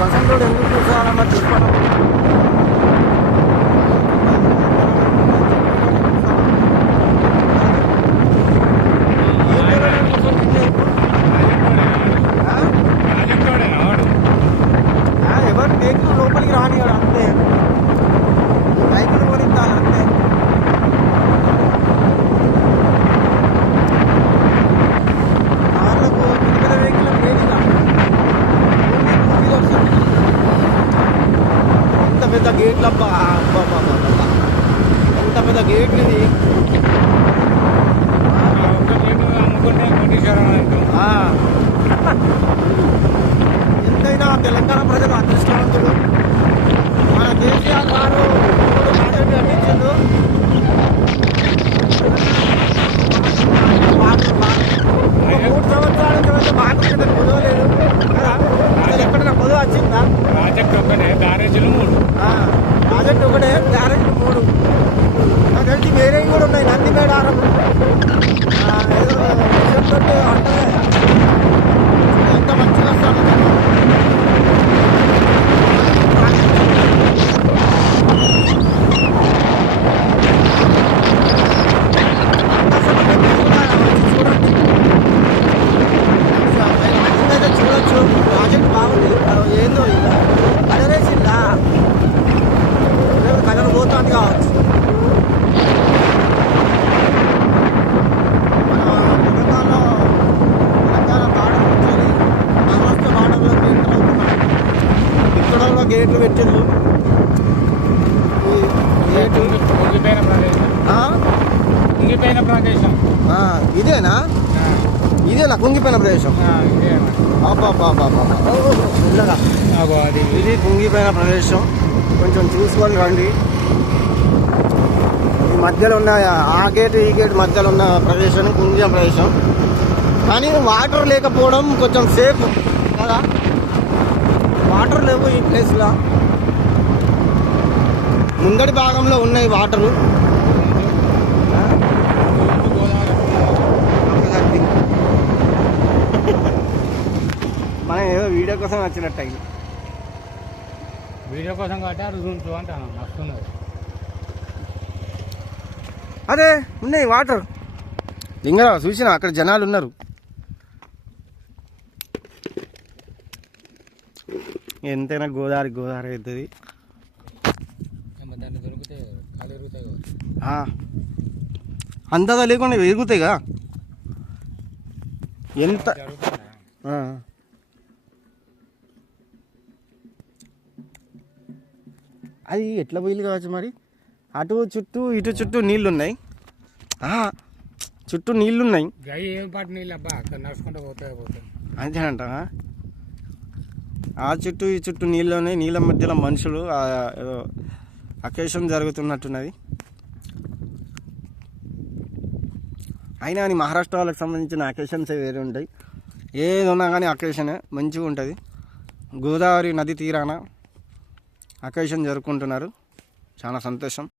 బసంతుడు ఎందుకు కూర్చోవాలమ్మా చెప్పడం. ఎవరు బేకులు లోపలికి రానివాడు అంతే, బైకులు కొనిస్తాను అంతే. వాళ్ళకు పెద్ద వెహికల్ లేదుగా, ఎంత పెద్ద గేట్లు అబ్బా అబ్బా, ఎంత పెద్ద గేట్లు ఇది. ఎంతైనా తెలంగాణ ప్రజలు అదృష్టవంతులు. మన కేసీఆర్ గారు ప్రాజెక్టు కట్టించారు. 3 సంవత్సరాల తర్వాత బాగా కుదవలేదు కదా, అసలు ఎక్కడైనా కుదవ వచ్చిందా? ప్రాజెక్ట్ ఒకటే, బ్యారేజీలు 3. ప్రాజెక్ట్ ఒకటే, బ్యారేజీలు 3. నాకు తెలిసి వేరేవి కూడా ఉన్నాయి. నంది మేడారం ఏదో అంటే ఎంత మంచిగా వస్తాను. చూడొచ్చు, ప్రాజెక్ట్ బాగుంది. ఏందో ఇలా కలరేసిందా, కలర్ పోతాను కావచ్చు. గేట్లు పెట్టిండ్రు. కుంగిపోయిన ప్రదేశం ఇదేనా? ఇదేనా కుంగిపోయిన ప్రదేశం? మెల్లగా ఇది కుంగిపోయిన ప్రదేశం. కొంచెం చూసుకొని రండి. ఈ మధ్యలో ఉన్న ఆ గేటు ఈ గేటు మధ్యలో ఉన్న ప్రదేశం కుంగిన ప్రదేశం. కానీ వాటర్ లేకపోవడం కొంచెం సేఫ్ కదా. వాటర్ లేవు ఈ ప్లేస్లో. ముందడి భాగంలో ఉన్నాయి వాటరు. మనం ఏదో వీడియో కోసం వచ్చినట్టు అయింది. వీడియో కోసం కాబట్టి రుజుంచు అంటాను. వస్తున్నది అదే ఉన్నాయి వాటర్. ఇంకా చూసినా అక్కడ జనాలు ఉన్నారు. ఎంతైనా గోదావరి అవుతుంది. దాన్ని దొరికితే కాలు ఎరుగుతాయి. అంతగా లేకుండా ఎరుగుతాయిగా. ఎంత అది ఎట్లా పోయిలు కావచ్చు మరి. అటు చుట్టూ ఇటు చుట్టూ నీళ్ళు ఉన్నాయి. చుట్టూ నీళ్ళున్నాయి. ఏం పాటు నీళ్ళు అబ్బా, అక్కడ నడుచుకుంటూ పోతాయి. అంతేనంట. ఆ చుట్టూ ఈ చుట్టూ నీళ్ళు ఉన్నాయి. నీళ్ళ మధ్యలో మనుషులు ఏదో అకేషన్ జరుగుతున్నట్టున్నది. అయినా అని మహారాష్ట్ర వాళ్ళకి సంబంధించిన అకేషన్స్ వేరే ఉంటాయి. ఏది ఉన్నా కానీ అకేషన్ మంచిగా ఉంటుంది. గోదావరి నది తీరాన అకేషన్ జరుపుకుంటున్నారు. చాలా సంతోషం.